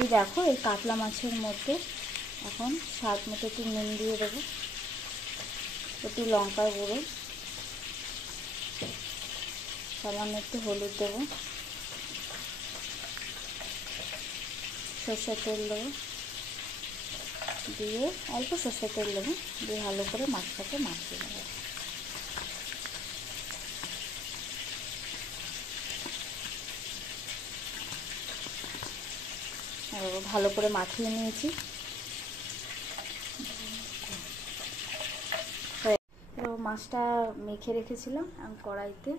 এই দেখো এই কাতলা মাছের মধ্যে এখন স্বাদ মতো একটু নুন দিয়ে দেবো, একটু লঙ্কার গুঁড়ো, সামান্য একটু হলুদ দেবো, সর্ষের তেল দেবো, দিয়ে অল্প সর্ষের তেল দেবো, দিয়ে ভালো করে মাছটাকে মাখিয়ে নেবো। ভালো করে মাখিয়ে নিয়েছি। মাছটা মেখে রেখেছিলাম, আমি কড়াইতে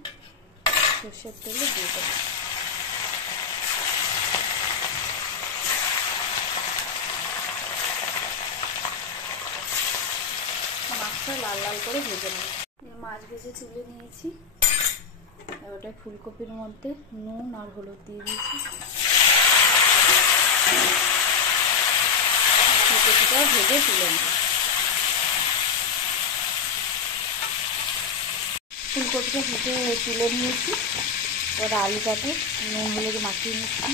সর্ষের তেলে দিয়ে দেবো। মাছটা লাল লাল করে ভেজে নেব। মাছ ভেজে তুলে নিয়েছি। ওটা ফুলকপির মধ্যে নুন আর হলুদ দিয়ে দিয়েছি। ফুলকপিটাও ভেজে তুলে নেব। ফুলকপিটা ভেজে তুলে নিয়েছি। ওটা আলুটাকে নুন হলুদ মাখিয়ে নিচ্ছি।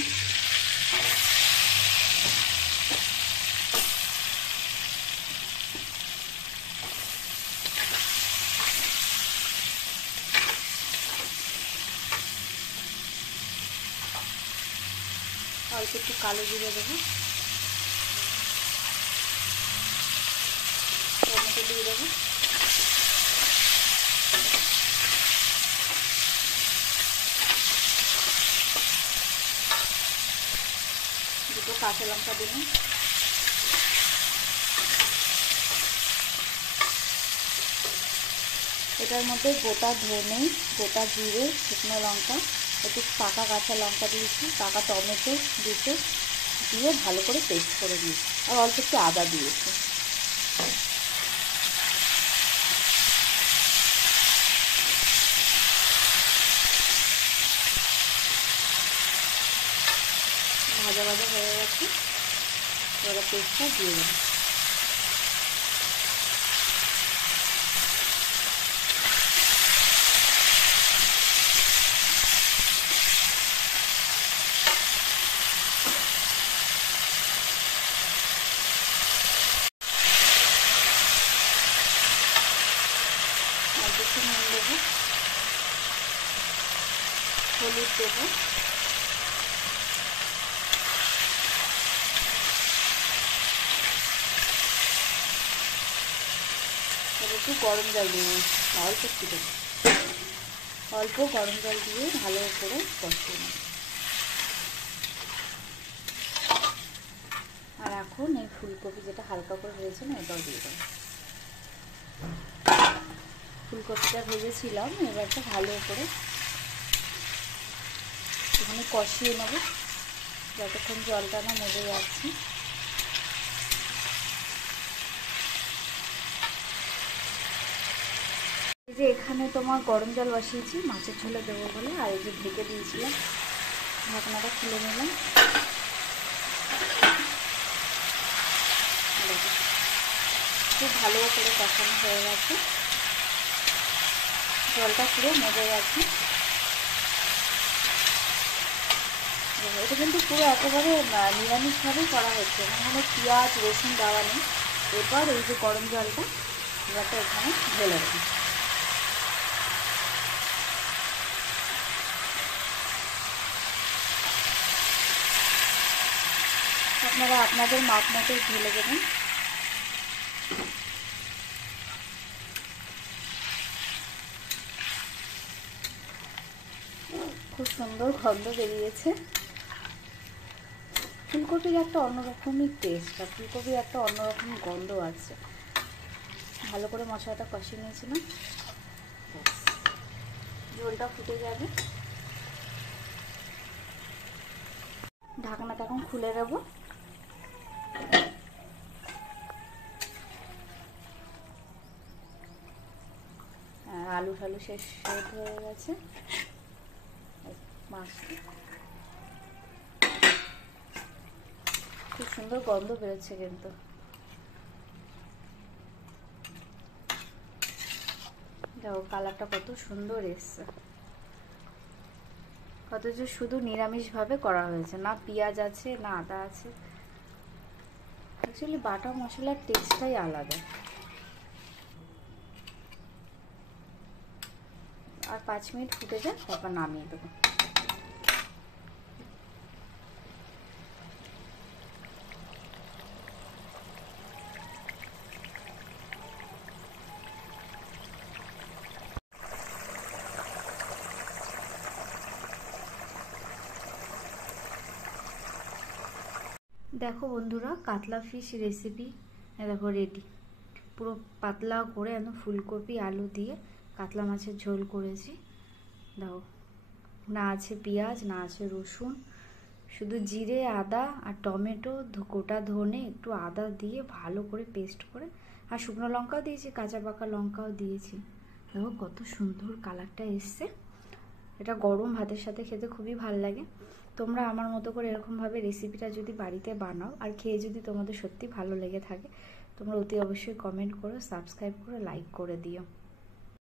অল্প একটু কালো জিরে দেবো, টমেটো দিয়ে দেবো, দুটো কাঁচা লঙ্কা দেবো, এটার মধ্যে গোটা ধনে, গোটা জিরে, শুকনো লঙ্কা, একটু পাকা কাঁচা লঙ্কা দিয়েছি, পাকা টমেটো দুটো দিয়ে ভালো করে পেস্ট করে দিয়েছি, আর অল্প একটু আদা দিয়েছি। ভাজা ভাজা হয়ে গেছে, এবার পেস্টটা দিয়ে দেবো। অল্প একটু নুন দেবো, হলুদ দেবো, একটু গরম জল দিয়ে অল্প একটু দেবো, অল্প গরম জল দিয়ে ভালো করে কষিয়ে নেব। আর এখন এই ফুলকপি যেটা হালকা করে ভেজেছে না, এটাও দিয়ে দেবো। ফুলকপিটা ভেজেছিলাম, এবারটা ভালো করে এখানে কষিয়ে নেব যতক্ষণ জলটা না মজে যাচ্ছে। এই যে এখানে তোমার গরম জল বসিয়েছি মাছের ঝোলে দেবো বলে, আর এই যে ঢেকে দিয়েছিলাম, ঢাকনাটা খুলে নিলাম। খুব ভালো করে কষানো হয়ে গেছে, জলটা পুরো মজে গেছে। এটা কিন্তু পুরো একেবারে নিরামিষভাবেই করা হচ্ছে, মানে পেঁয়াজ রসুন দেওয়া নেই। এরপর এই যে গরম জলটা এখানে ঢেলে দেবো। আপনারা আপনাদের মাপ মতো ঢেলে দেবেন। খুব সুন্দর গন্ধ বেরিয়েছে। ফুলকপির একটা অন্যরকমই টেস্ট, আর ফুলকপির একটা অন্যরকম গন্ধ আছে। ভালো করে মশলাটা কষিয়ে নিয়েছিলাম, ঝোলটা ফুটে যাবে। ঢাকনাটা এখন খুলে দেবো। আলু ঠালু শেষ হয়ে গেছে, মাছটা খুব সুন্দর গন্ধ বেরোচ্ছে কিন্তু। দেখো কালারটা কত সুন্দর এসছে। অথচ শুধু নিরামিষভাবে করা হয়েছে, না পেঁয়াজ আছে না আদা আছে। অ্যাকচুয়ালি বাটা মশলার টেস্টটাই আলাদা। আর 5 মিনিট ফুটে যায়, তারপর নামিয়ে দেবো। দেখো বন্ধুরা, কাতলা ফিশ রেসিপি দেখো রেডি। পুরো পাতলা করে একদম ফুলকপি আলু দিয়ে কাতলা মাছের ঝোল করেছি। দেখো, না আছে পেঁয়াজ না আছে রসুন, শুধু জিরে আদা আর টমেটো, গোটা ধনে, একটু আদা দিয়ে ভালো করে পেস্ট করে, আর শুকনো লঙ্কাও দিয়েছি, কাঁচা পাকা লঙ্কাও দিয়েছি। দেখো কত সুন্দর কালারটা এসছে। এটা গরম ভাতের সাথে খেতে খুবই ভালো লাগে। তোমরা আমার মতো করে এরকমভাবে রেসিপিটা যদি বাড়িতে বানাও আর খেয়ে যদি তোমাদের সত্যি ভালো লেগে থাকে, তোমরা অতি অবশ্যই কমেন্ট করো, সাবস্ক্রাইব করে লাইক করে দিও।